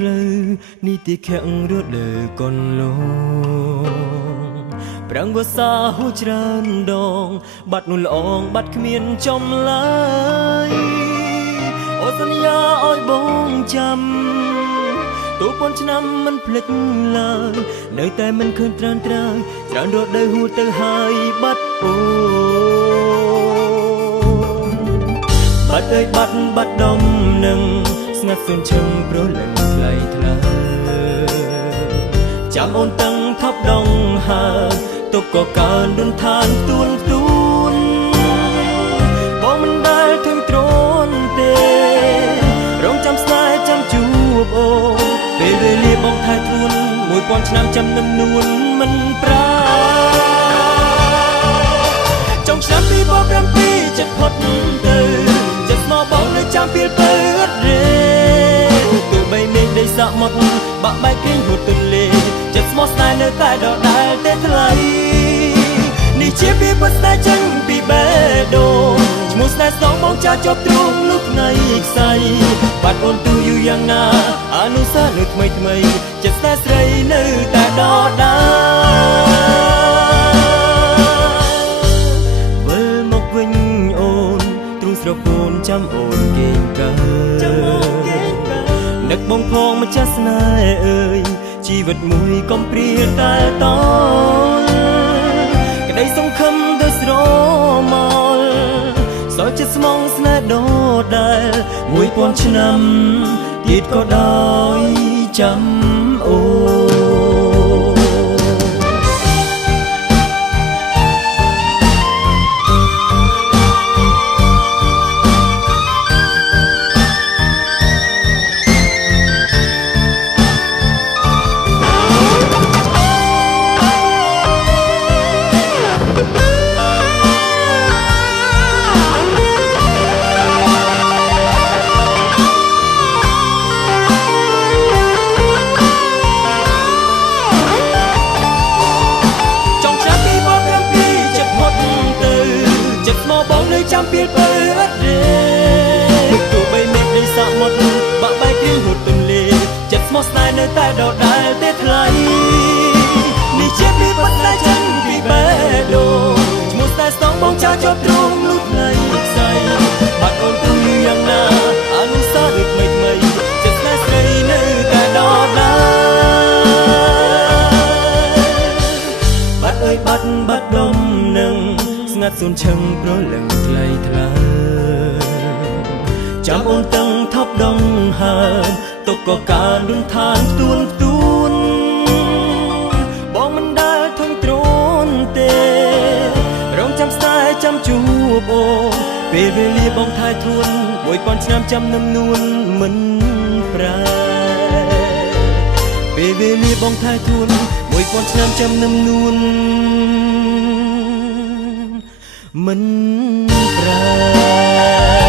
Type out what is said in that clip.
ផ្លូវនីតិខៈរត់លើកូនលងប្រាំងវស្សាហូរច្រើនដងបាត់នោះល្អងបាត់គ្មានចំឡើយអូសន្យាឲ្យបងចាំទូប៉ុនឆ្នាំមិនភ្លេចឡើយនៅតែមិនឃើញត្រានត្រើយច្រើនរត់ទៅហួរទៅហើយបាត់អូបាត់អើយបាត់ដំនឹងស្ងាត់សួនឈឹងព្រោះលឹងថ្លៃថ្លាចាំអូនតឹងថប់ដងហើទុកក៏កើនដួនឋានទួនបងមិនដែលធឹងទ្រាំទេរងចាំស្នេហ៍ចាំជួបអូពេលវេលាបងថែទួន1000ឆ្នាំចាំនឹមនួនមិនប្រាចុងឆ្នាំ2007ចិត្តផុតទៅចិត្តស្មោះបងនៅចាំពីលពើអត់រេទោះបីមេឃដីសមុទ្របាក់បែកគ្រីងហួតទន្លេចិត្តស្មោះស្នេហ៍នៅតែដដែលទេថ្លៃនេះជាពីពិតស្នេហ៍ចេញពីបេះដូងឈ្មោះស្នេហ៍ស្នងបងចាជាប់ទ្រូងនោះថ្ងៃខ្សែបាត់អូនទូយូរយ៉ាងណាអនុស្សាវរីយ៍ថ្មីចិត្តស្នេហ៍ស្រីនៅតែដដែលវិលមកវិញអូនទ្រូងស្រពោនចាំអូនគេងកើនឹកបងផងម្ចាស់ស្នេហ៍អើយជីវិតមួយកំព្រាតែតក្តីសង្ឃឹមដូចស្រមល់សល់ចិត្តស្មងស្នេហ៍ដដែល1000ឆ្នាំទៀតក៏ដោយចាំអូចាំពីលពើអត់រេទោះបីមេឃដីសមុទ្របាក់បែកគ្រីងហួតទន្លេចិត្តស្មោះស្នេហ៍នៅតែដដែលទេថ្លៃនេះជាពីពិតដែលចេញពីបេះដូងឈ្មោះស្នេហ៍ស្នងបងចាជាប់ទ្រូងលុះថ្ងៃខ្សែបាត់អូនទូយូរយ៉ាងណាអនុស្សាវរីយ៍ថ្មីចិត្តស្នេហ៍ស្រីនៅតែដដែលបាត់អើយបាត់ដំនឹងស្ងាត់សួនឈឹងព្រលឹងថ្លៃថ្លាចាំអូនតឹងថប់ដងហើទុកក៏កើនដួនឋានទួនបងមិនដែលធំទ្រាំទេរងចាំស្នេហ៍ចាំជួបអូពេលវេលាបងថែទួន1000ឆ្នាំចាំនឹមនួនមិនប្រែពេលវេលាបងថែទួន1000ឆ្នាំចាំនឹមនួនមិនប្រែ